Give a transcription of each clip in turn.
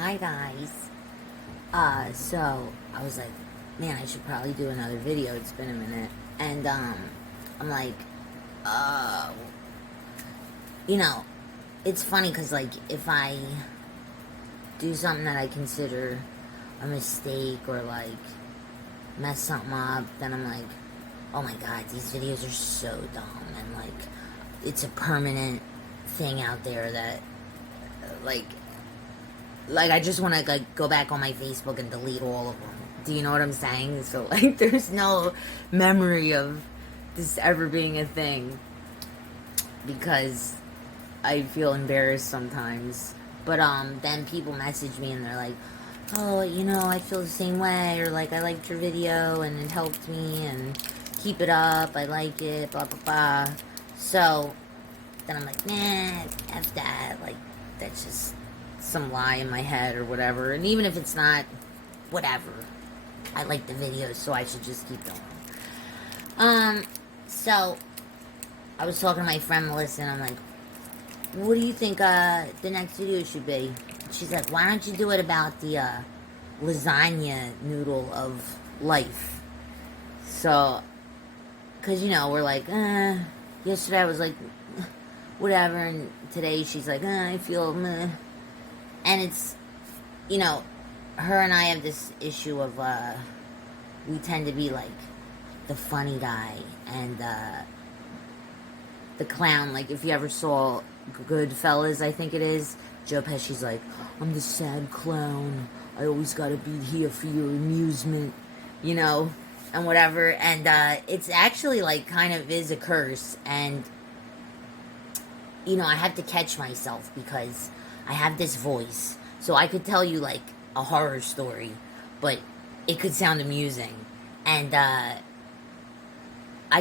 Hi guys. So I was like, man, I should probably do another video. It's been a minute. And I'm like, uh you know, it's funny because like if I do something that I consider a mistake or like mess something up, then I'm like, oh my god, these videos are so dumb, and like it's a permanent thing out there that like I just want to like go back on my Facebook and delete all of them. Do you know what I'm saying? So like there's no memory of this ever being a thing because I feel embarrassed sometimes. But then people message me and they're like, "Oh, I feel the same way," or like, "I liked your video and it helped me and keep it up. I like it, blah blah blah." So then I'm like, "Nah, F that. Like that's just some lie in my head or whatever." And even if it's not, whatever. I like the videos, so I should just keep going. So I was talking to my friend Melissa, and I'm like, "What do you think the next video should be?" She's like, "Why don't you do it about the lasagna noodle of life?" So, cause we're like, yesterday I was like, whatever, and today she's like, I feel meh. And it's, her and I have this issue of, we tend to be like the funny guy and the clown. Like, if you ever saw Goodfellas, I think it is, Joe Pesci's like, "I'm the sad clown. I always gotta be here for your amusement," and whatever. And it's actually like kind of is a curse. And, I have to catch myself because I have this voice. So I could tell you like a horror story, but it could sound amusing. And I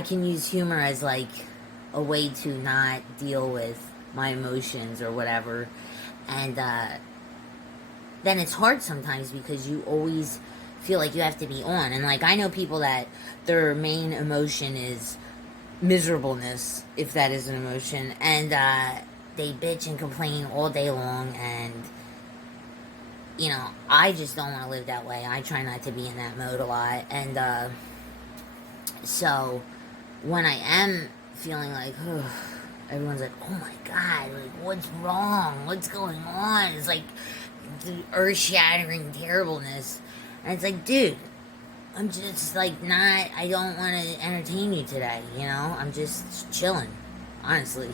can use humor as like a way to not deal with my emotions or whatever. And then it's hard sometimes because you always feel like you have to be on. And like I know people that their main emotion is miserableness, if that is an emotion, and they bitch and complain all day long. And I just don't want to live that way. I try not to be in that mode a lot. And so when I am feeling like, everyone's like, "Oh my god, like what's wrong? What's going on?" It's like the earth-shattering terribleness, and it's like, dude, I'm just like not. I don't want to entertain you today. I'm just chilling, honestly,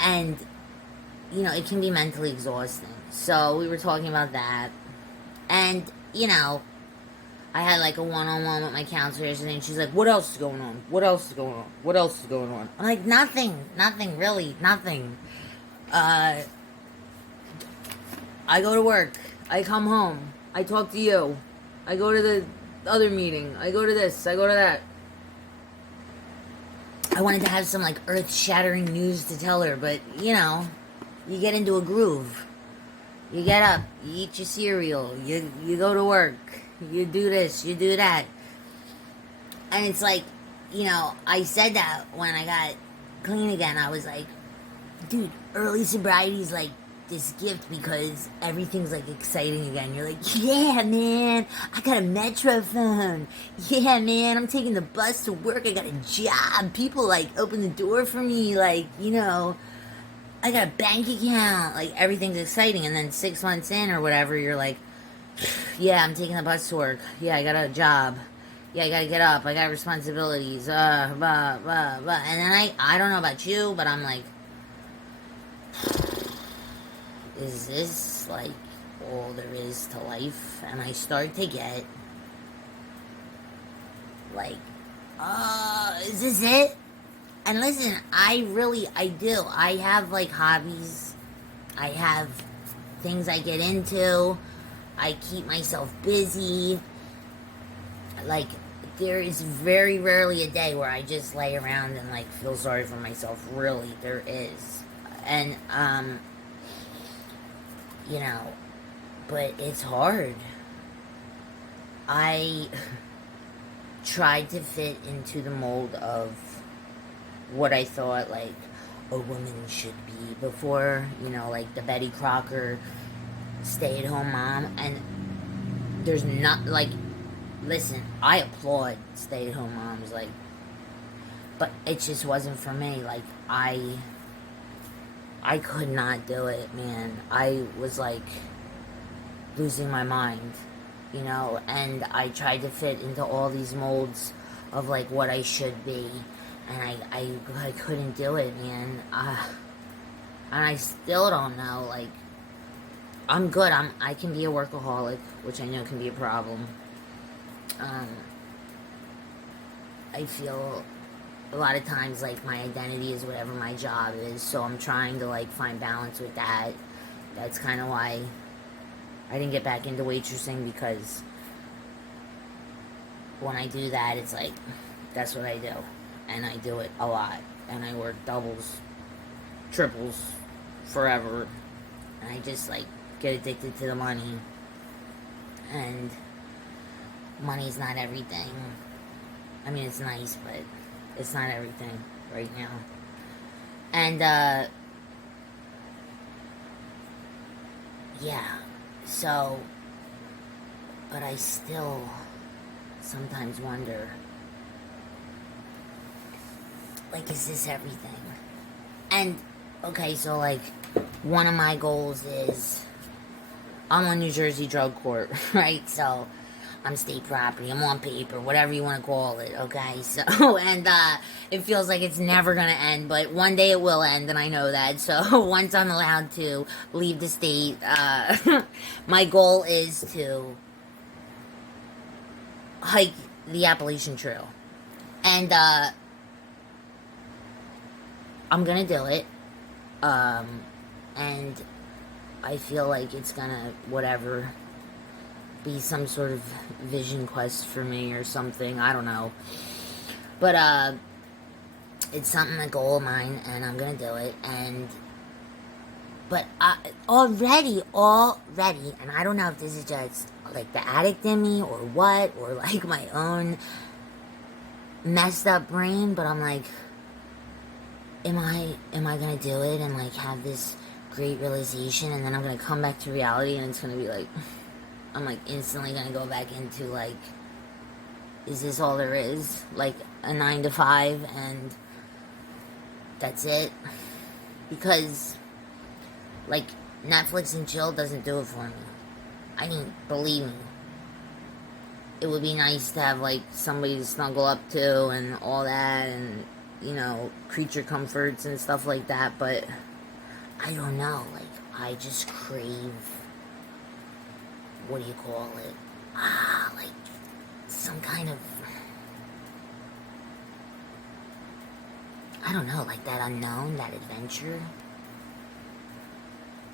and it can be mentally exhausting. So we were talking about that, and I had like a one-on-one with my counselor yesterday, and she's like, "What else is going on? What else is going on? What else is going on?" I'm like, nothing, really, nothing. Uh, I go to work, I come home, I talk to you, I go to the other meeting, I go to this, I go to that. I wanted to have some like earth-shattering news to tell her, but you get into a groove. You get up, you eat your cereal, you go to work, you do this, you do that. And it's like, I said that when I got clean again. I was like, dude, early sobriety is like this gift because everything's like exciting again. You're like, yeah, man, I got a Metro phone. Yeah, man, I'm taking the bus to work. I got a job. People like open the door for me. Like, I got a bank account. Like, everything's exciting. And then 6 months in or whatever, you're like, yeah, I'm taking the bus to work. Yeah, I got a job. Yeah, I gotta get up. I got responsibilities. Blah, blah, blah. And then I don't know about you, but I'm like, is this like all there is to life? And I start to get like, is this it? And listen, I do. I have like hobbies. I have things I get into. I keep myself busy. Like, there is very rarely a day where I just lay around and like feel sorry for myself. Really, there is. And but it's hard. I tried to fit into the mold of what I thought like a woman should be before, like the Betty Crocker stay-at-home mom, and there's not, like, listen, I applaud stay-at-home moms, like, but it just wasn't for me. Like, I could not do it, man. I was, like, losing my mind, you know, and I tried to fit into all these molds of, like, what I should be, and I couldn't do it, man. And I still don't know, like, I'm good. I can be a workaholic, which I know can be a problem. I feel a lot of times like my identity is whatever my job is, so I'm trying to like find balance with that. That's kind of why I didn't get back into waitressing, because when I do that, it's like, that's what I do, and I do it a lot, and I work doubles, triples, forever, and I just like get addicted to the money, and money's not everything. I mean, it's nice, but it's not everything right now. And, yeah, so, but I still sometimes wonder, like, is this everything? And, okay, so, like, one of my goals is, I'm on New Jersey drug court, right? So, I'm state property, I'm on paper, whatever you want to call it, okay? So, and, it feels like it's never gonna end, but one day it will end, and I know that. So, once I'm allowed to leave the state, my goal is to hike the Appalachian Trail. And, I'm gonna do it, and I feel like it's gonna, whatever, be some sort of vision quest for me or something, I don't know. But, it's something, a goal of mine, and I'm gonna do it, and, but, already, and I don't know if this is just, like, the addict in me, or what, or, like, my own messed up brain, but I'm like, am I gonna do it, and, like, have this great realization, and then I'm gonna come back to reality, and it's gonna be like, I'm, like, instantly gonna go back into, like, is this all there is? Like, a 9 to 5, and that's it? Because, like, Netflix and chill doesn't do it for me. I mean, believe me, it would be nice to have, like, somebody to snuggle up to, and all that, and, you know, creature comforts and stuff like that, but I don't know, like, I just crave, what do you call it? Like, some kind of, I don't know, like that unknown, that adventure.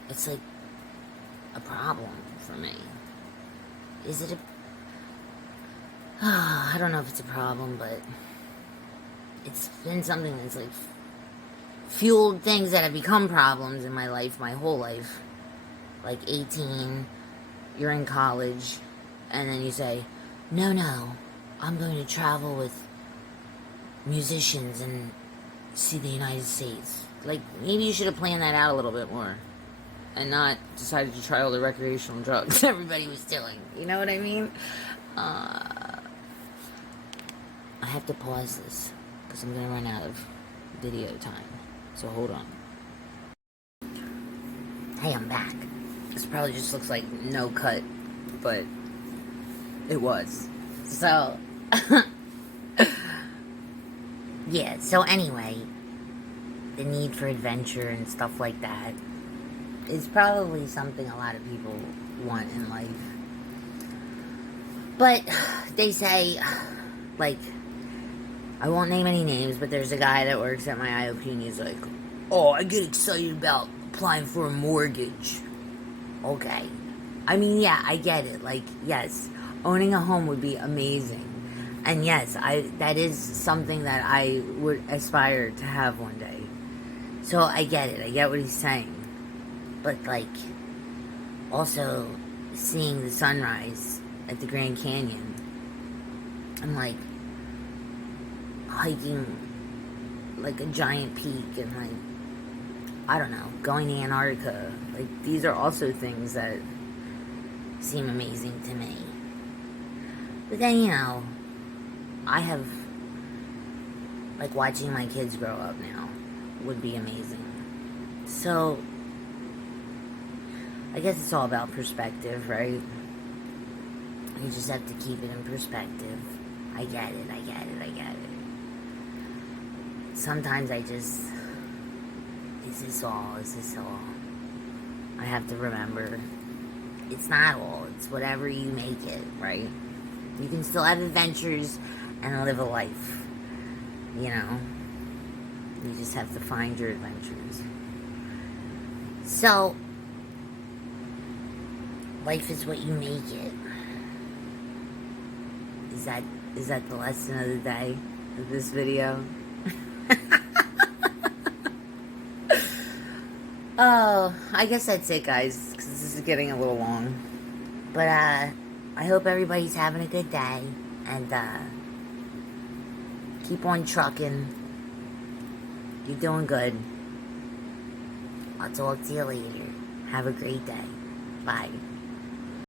It's like a problem for me. Is it a, I don't know if it's a problem, but it's been something that's like fueled things that have become problems in my life, my whole life. Like 18, you're in college, and then you say, no, I'm going to travel with musicians and see the United States. Like, maybe you should have planned that out a little bit more, and not decided to try all the recreational drugs everybody was doing. You know what I mean? I have to pause this, because I'm going to run out of video time. So hold on. Hey, I'm back. This probably just looks like no cut, but it was. So, yeah, so anyway, the need for adventure and stuff like that is probably something a lot of people want in life. But they say, like, I won't name any names, but there's a guy that works at my IOP, and he's like, oh, I get excited about applying for a mortgage. Okay. I mean, yeah, I get it. Like, yes, owning a home would be amazing. And yes, that is something that I would aspire to have one day. So I get it. I get what he's saying. But, like, also seeing the sunrise at the Grand Canyon, and, like, hiking, like, a giant peak, and, like, I don't know, going to Antarctica. Like, these are also things that seem amazing to me. But then, you know, I have, like, watching my kids grow up now would be amazing. So, I guess it's all about perspective, right? You just have to keep it in perspective. I get it. Sometimes I just, is this all? I have to remember, it's not all. It's whatever you make it, right? You can still have adventures and live a life, you know? You just have to find your adventures. So, life is what you make it. Is that the lesson of the day of this video? Oh, I guess that's it, guys, because this is getting a little long. But, I hope everybody's having a good day, and, keep on trucking. You're doing good. I'll talk to you later. Have a great day. Bye.